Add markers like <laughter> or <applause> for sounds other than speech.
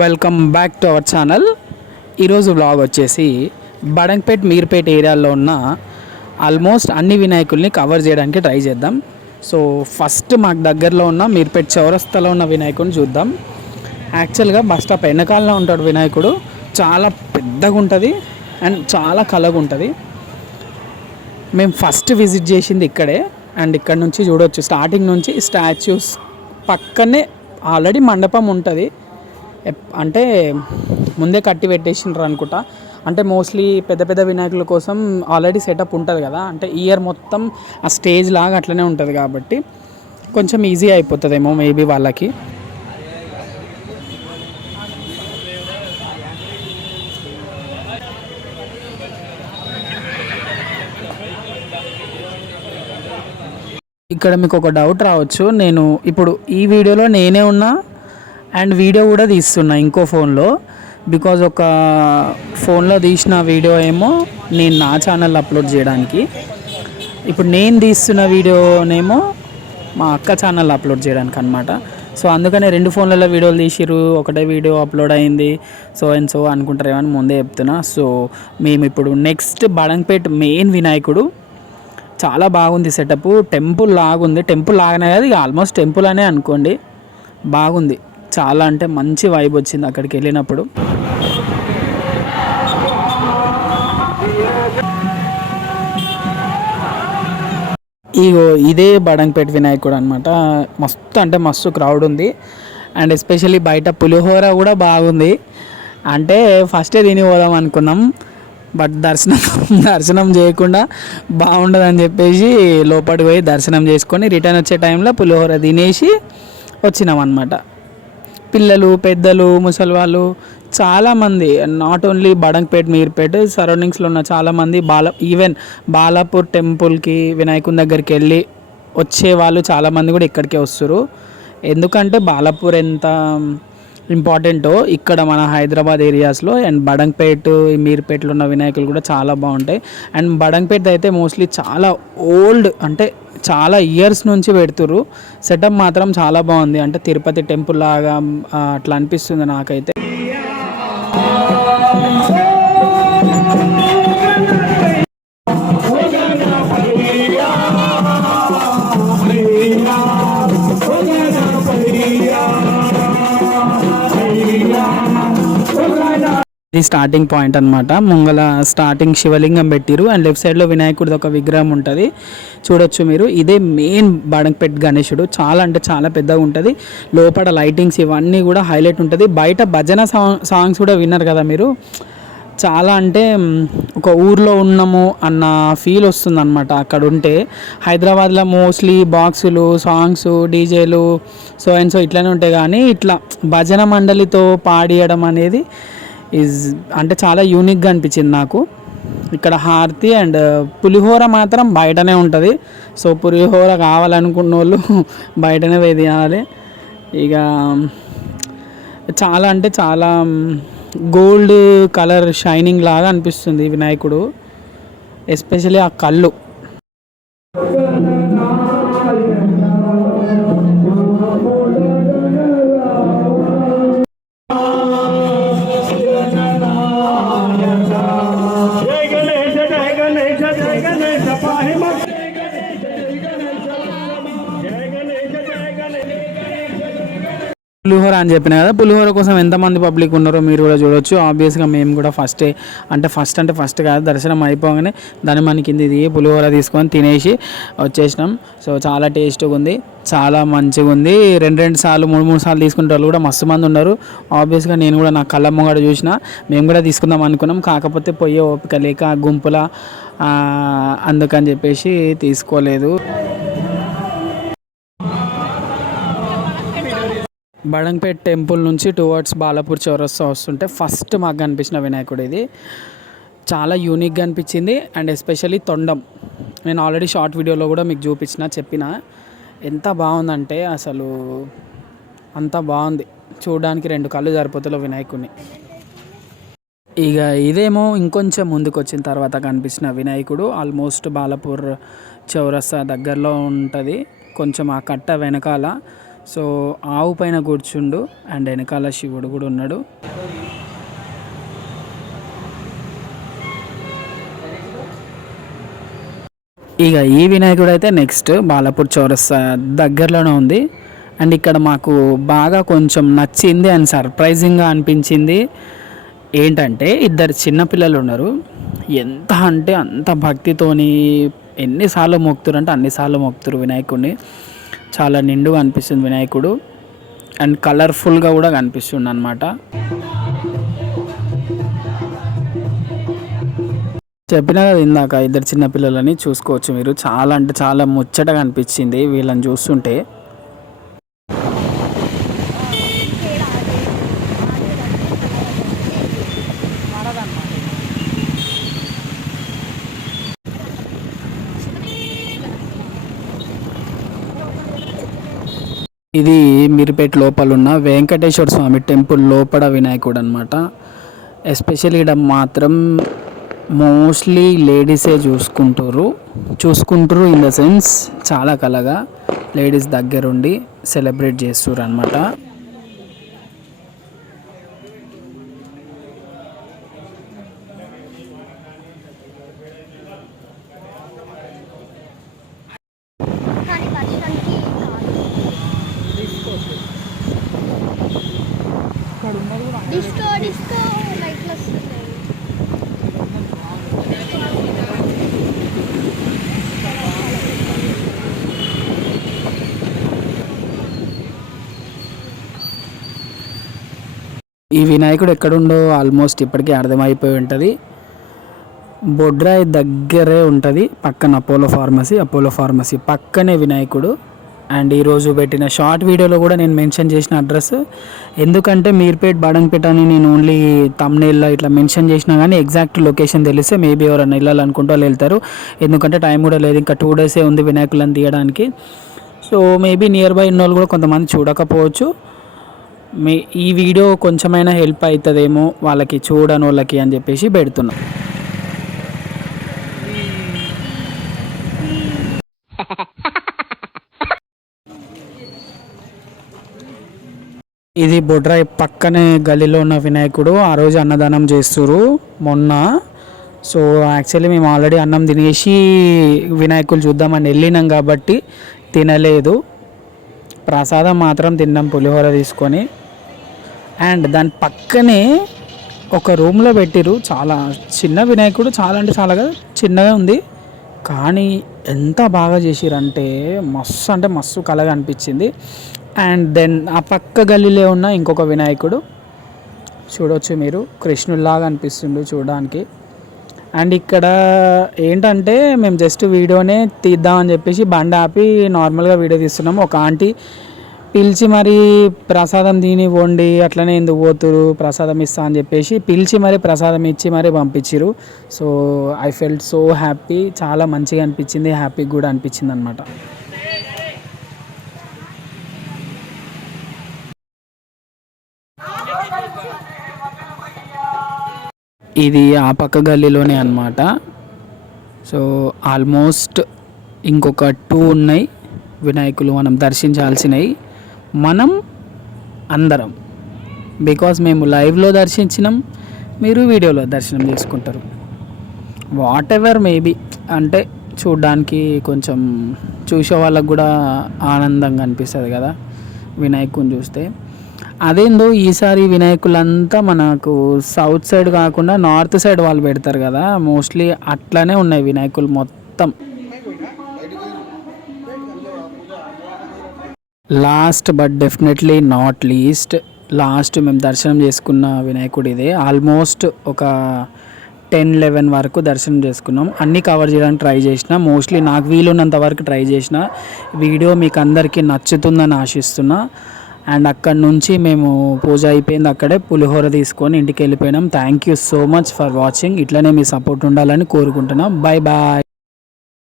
Welcome back to our channel ఈరోజు blog వచ్చేసి బడంగ్పేట్ మీర్పేట్ ఏరియాలో ఉన్న ఆల్మోస్ట్ అన్ని వినాయకుల్ని కవర్ చేయడానికి ట్రై చేద్దాం. సో ఫస్ట్ మాకు దగ్గరలో ఉన్న మీర్పేట్ చౌరస్తాలో ఉన్న వినాయకుడిని చూద్దాం. యాక్చువల్గా బస్ స్టాప్ వెనకాలలో ఉంటాడు వినాయకుడు. చాలా పెద్దగా ఉంటుంది అండ్ చాలా కలగా ఉంటుంది. మేము ఫస్ట్ విజిట్ చేసింది ఇక్కడే అండ్ ఇక్కడ నుంచి చూడవచ్చు స్టార్టింగ్ నుంచి స్టాచ్యూస్ పక్కనే ఆల్రెడీ మండపం ఉంటుంది. అంటే ముందే కట్టి పెట్టేసిండ్రు అనుకుంటా. అంటే మోస్ట్లీ పెద్ద పెద్ద వినాయకుల కోసం ఆల్రెడీ సెటప్ ఉంటుంది కదా. అంటే ఇయర్ మొత్తం ఆ స్టేజ్ లాగా అట్లనే ఉంటుంది కాబట్టి కొంచెం ఈజీ అయిపోతుందేమో మేబీ వాళ్ళకి. ఇక్కడ మీకు ఒక డౌట్ రావచ్చు. నేను ఇప్పుడు ఈ వీడియోలో నేనే ఉన్నా? అండ్ వీడియో కూడా తీస్తున్నా ఇంకో ఫోన్లో. బికాజ్ ఒక ఫోన్లో తీసిన వీడియో ఏమో నేను నా ఛానల్ అప్లోడ్ చేయడానికి. ఇప్పుడు నేను తీస్తున్న వీడియోనేమో మా అక్క ఛానల్ అప్లోడ్ చేయడానికి అనమాట సో అందుకనే రెండు ఫోన్లలో వీడియోలు తీసిర్రు ఒకటే వీడియో అప్లోడ్ అయింది సో అండ్ సో అనుకుంటారేమని ముందే చెప్తున్నా. సో మేము ఇప్పుడు నెక్స్ట్ బడంపేట్ మెయిన్ వినాయకుడు. చాలా బాగుంది సెటప్ టెంపుల్ లాగుంది. టెంపుల్ లాగానే కాదు ఇక ఆల్మోస్ట్ టెంపుల్ అనే అనుకోండి. బాగుంది. చాలా అంటే మంచి వైబ్ వచ్చింది అక్కడికి వెళ్ళినప్పుడు. ఇగో ఇదే బడంపేట వినాయకుడు అనమాట మస్తు అంటే మస్తు క్రౌడ్ ఉంది. అండ్ ఎస్పెషల్లీ బయట పులిహోర కూడా బాగుంది. అంటే ఫస్టే తిని పోదాం అనుకున్నాం. బట్ దర్శనం దర్శనం చేయకుండా బాగుండదని చెప్పేసి లోపలికి పోయి దర్శనం చేసుకొని రిటర్న్ వచ్చే టైంలో పులిహోర తినేసి వచ్చినాం అనమాట పిల్లలు పెద్దలు ముసలి వాళ్ళు చాలామంది నాట్ ఓన్లీ బడంగ్పేట్ మీర్పేట్ సరౌండింగ్స్లో ఉన్న చాలామంది బాల ఈవెన్ బాలాపూర్ టెంపుల్కి వినాయకుని దగ్గరికి వెళ్ళి వచ్చే వాళ్ళు చాలామంది కూడా ఇక్కడికే వస్తారు. ఎందుకంటే బాలాపూర్ ఎంత ఇంపార్టెంటో ఇక్కడ మన హైదరాబాద్ ఏరియాస్లో అండ్ బడంగ్పేట్ మీర్పేటలో మీర్పేట్లో ఉన్న వినాయకులు కూడా చాలా బాగుంటాయి. అండ్ బడంగ్పేట అయితే మోస్ట్లీ చాలా ఓల్డ్ అంటే చాలా ఇయర్స్ నుంచి పెడుతురు సెటప్ మాత్రం చాలా బాగుంది. అంటే తిరుపతి టెంపుల్ లాగా అట్లా అనిపిస్తుంది నాకైతే. ఇది స్టార్టింగ్ పాయింట్ అనమాట ముంగల స్టార్టింగ్ శివలింగం పెట్టిరు. అండ్ లెఫ్ట్ సైడ్లో వినాయకుడిది ఒక విగ్రహం ఉంటుంది. చూడొచ్చు మీరు. ఇదే మెయిన్ బడంపెట్ గణేశుడు. చాలా అంటే చాలా పెద్దగా ఉంటుంది. లోపల లైటింగ్స్ ఇవన్నీ కూడా హైలైట్ ఉంటుంది. బయట భజన సాంగ్స్ కూడా విన్నారు కదా మీరు. చాలా అంటే ఒక ఊర్లో ఉన్నాము అన్న ఫీల్ వస్తుంది అనమాట అక్కడ ఉంటే. హైదరాబాద్లో మోస్ట్లీ బాక్సులు సాంగ్స్ డీజేలు సో అండ్ సో ఇట్లానే ఉంటాయి. కానీ ఇట్లా భజన మండలితో పాడియడం అనేది ఈజ్ అంటే చాలా యూనిక్గా అనిపించింది నాకు. ఇక్కడ హారతి అండ్ uh, పులిహోర మాత్రం బయటనే ఉంటుంది. సో పులిహోర కావాలనుకున్న వాళ్ళు <laughs> బయటనే పోయి తినాలి. ఇక um, చాలా అంటే చాలా గోల్డ్ కలర్ షైనింగ్ లాగా అనిపిస్తుంది వినాయకుడు. ఎస్పెషల్లీ ఆ కళ్ళు. పులిహోర అని చెప్పిన కదా పులిహోర కోసం ఎంతమంది పబ్లిక్ ఉన్నారో మీరు కూడా చూడొచ్చు. ఆబ్వియస్గా మేము కూడా ఫస్టే అంటే ఫస్ట్ అంటే ఫస్ట్ కాదు దర్శనం అయిపోగానే దాన్ని మన కింద ఇది పులిహోర తీసుకొని తినేసి వచ్చేసినాం. సో చాలా టేస్ట్గా ఉంది చాలా మంచిగా ఉంది. రెండు రెండు సార్లు మూడు మూడు సార్లు తీసుకునే వాళ్ళు కూడా మస్తు మంది ఉన్నారు. ఆబ్వియస్గా నేను కూడా నా కళ్ళ కూడా చూసిన మేము కూడా తీసుకుందాం అనుకున్నాం. కాకపోతే పోయే ఓపిక లేక గుంపుల అందుకని చెప్పేసి తీసుకోలేదు. బడంపేట్ టెంపుల్ నుంచి టువర్డ్స్ బాలాపూర్ చౌరస్తా వస్తుంటే ఫస్ట్ మాకు కనిపించిన వినాయకుడు ఇది. చాలా యూనిక్గా అనిపించింది అండ్ ఎస్పెషల్లీ తొండం. నేను ఆల్రెడీ షార్ట్ వీడియోలో కూడా మీకు చూపించిన చెప్పిన. ఎంత బాగుందంటే అసలు అంత బాగుంది. చూడడానికి రెండు కళ్ళు సరిపోతలో వినాయకుడిని. ఇక ఇదేమో ఇంకొంచెం ముందుకు వచ్చిన తర్వాత కనిపించిన వినాయకుడు. ఆల్మోస్ట్ బాలపూర్ చౌరస్తా దగ్గరలో ఉంటుంది. కొంచెం ఆ కట్ట వెనకాల. సో ఆవు పైన కూర్చుండు అండ్ వెనకాల శివుడు కూడా ఉన్నాడు. ఇక ఈ వినాయకుడు అయితే నెక్స్ట్ బాలాపూర్ చౌరస్తా దగ్గరలోనే ఉంది. అండ్ ఇక్కడ మాకు బాగా కొంచెం నచ్చింది అండ్ సర్ప్రైజింగ్గా అనిపించింది. ఏంటంటే ఇద్దరు చిన్నపిల్లలు ఉన్నారు. ఎంత అంటే అంత భక్తితోని ఎన్నిసార్లు మొక్కుతారు అంటే అన్నిసార్లు మొక్కుతారు వినాయకుడిని చాలా నిండుగా అనిపిస్తుంది వినాయకుడు. అండ్ కలర్ఫుల్గా కూడా కనిపిస్తుంది అనమాట చెప్పిన కదా ఇందాక ఇద్దరు చిన్నపిల్లలని చూసుకోవచ్చు మీరు. చాలా అంటే చాలా ముచ్చటగా అనిపించింది వీళ్ళని చూస్తుంటే. అమీర్పేట్ లోపల ఉన్న వెంకటేశ్వర స్వామి టెంపుల్ లోపల వినాయకుడు అనమాట ఎస్పెషల్లీ ఇక్కడ మాత్రం మోస్ట్లీ లేడీసే చూసుకుంటారు చూసుకుంటారు ఇన్ ద సెన్స్ చాలా కలగా. లేడీస్ దగ్గరుండి సెలబ్రేట్ చేస్తారు అనమాట కానీ వర్షానికి డిస్కో డిస్కో లైట్లు వస్తున్నాయి. ఈ వినాయకుడు ఎక్కడుండో ఆల్మోస్ట్ ఇప్పటికీ అర్థమైపోయి ఉంటుంది. బొడ్రాయి దగ్గరే ఉంటుంది పక్కన అపోలో ఫార్మసీ అపోలో ఫార్మసీ పక్కనే వినాయకుడు. అండ్ ఈరోజు పెట్టిన షార్ట్ వీడియోలో కూడా నేను మెన్షన్ చేసిన అడ్రస్. ఎందుకంటే మీర్పేట్ బాడంపేట అని నేను ఓన్లీ తమ్నేల్లో ఇట్లా మెన్షన్ చేసినా కానీ ఎగ్జాక్ట్ లొకేషన్ తెలిస్తే మేబీ ఎవరైనా వెళ్ళాలనుకుంటే వాళ్ళు వెళ్తారు. ఎందుకంటే టైం కూడా లేదు ఇంకా టూ డేసే ఉంది వినాయకులను తీయడానికి. సో మేబీ నియర్ బై ఉన్న వాళ్ళు కూడా కొంతమంది చూడకపోవచ్చు. మీ ఈ వీడియో కొంచెమైనా హెల్ప్ అవుతుందేమో వాళ్ళకి చూడని వాళ్ళకి అని చెప్పేసి పెడుతున్నాను ఇది బొడ్రాయి పక్కనే గల్లీలో ఉన్న వినాయకుడు ఆ రోజు అన్నదానం చేస్తురు మొన్న. సో యాక్చువల్లీ మేము ఆల్రెడీ అన్నం తినేసి వినాయకులు చూద్దామని వెళ్ళినాం కాబట్టి తినలేదు. ప్రసాదం మాత్రం తిన్నాం పులిహోర తీసుకొని. అండ్ దాని పక్కనే ఒక రూమ్లో పెట్టిరు చాలా చిన్న వినాయకుడు చాలా అంటే చాలా కదా చిన్నగా ఉంది. కానీ ఎంత బాగా చేసిరంటే మస్తు అంటే మస్తు కలగా అనిపించింది. అండ్ దెన్ ఆ పక్క గల్లీలో ఉన్న ఇంకొక వినాయకుడు. చూడవచ్చు మీరు. కృష్ణుల్లాగా అనిపిస్తుండు చూడడానికి. అండ్ ఇక్కడ ఏంటంటే మేము జస్ట్ వీడియోనే తీద్దామని చెప్పేసి బండి ఆపి నార్మల్గా వీడియో తీస్తున్నాము. ఒక ఆంటీ పిలిచి మరి ప్రసాదం తిని వండి అట్లనే ఎందుకు పోతురు ప్రసాదం ఇస్తా అని చెప్పేసి పిలిచి మరి ప్రసాదం ఇచ్చి మరి పంపించిరు so I felt so happy చాలా మంచిగా అనిపించింది. హ్యాపీ కూడా అనిపించింది అనమాట ఇది ఆ పక్క గల్లీలోనే అనమాట సో ఆల్మోస్ట్ ఇంకొక టూ ఉన్నాయి. వినాయకులు మనం దర్శించాల్సినవి. మనం అందరం. బికాస్ మేము లైవ్లో దర్శించినాం మీరు వీడియోలో దర్శనం చేసుకుంటారు. వాట్ ఎవర్ మేబీ అంటే చూడ్డానికి కొంచెం చూసే వాళ్ళకు కూడా ఆనందంగా అనిపిస్తుంది కదా వినాయకుని చూస్తే. అదేందో ఈసారి వినాయకులంతా మనకు సౌత్ సైడ్ కాకుండా నార్త్ సైడ్ వాళ్ళు పెడతారు కదా మోస్ట్లీ అట్లానే ఉన్నాయి వినాయకులు మొత్తం. Last but definitely not least last మేము దర్శనం చేసుకున్న వినాయకుడు ఇదే. ఆల్మోస్ట్ ఒక టెన్ లెవెన్ వరకు దర్శనం చేసుకున్నాం. అన్నీ కవర్ చేయడానికి ట్రై చేసిన మోస్ట్లీ నాకు వీలున్నంత వరకు ట్రై చేసిన వీడియో మీకు అందరికీ నచ్చుతుందని ఆశిస్తున్నా. అండ్ అక్కడ నుంచి మేము పూజ అయిపోయింది అక్కడే. పులిహోర తీసుకొని ఇంటికి వెళ్ళిపోయినాం. Thank you so much for watching ఇట్లనే మీ సపోర్ట్ ఉండాలని కోరుకుంటున్నాం. Bye bye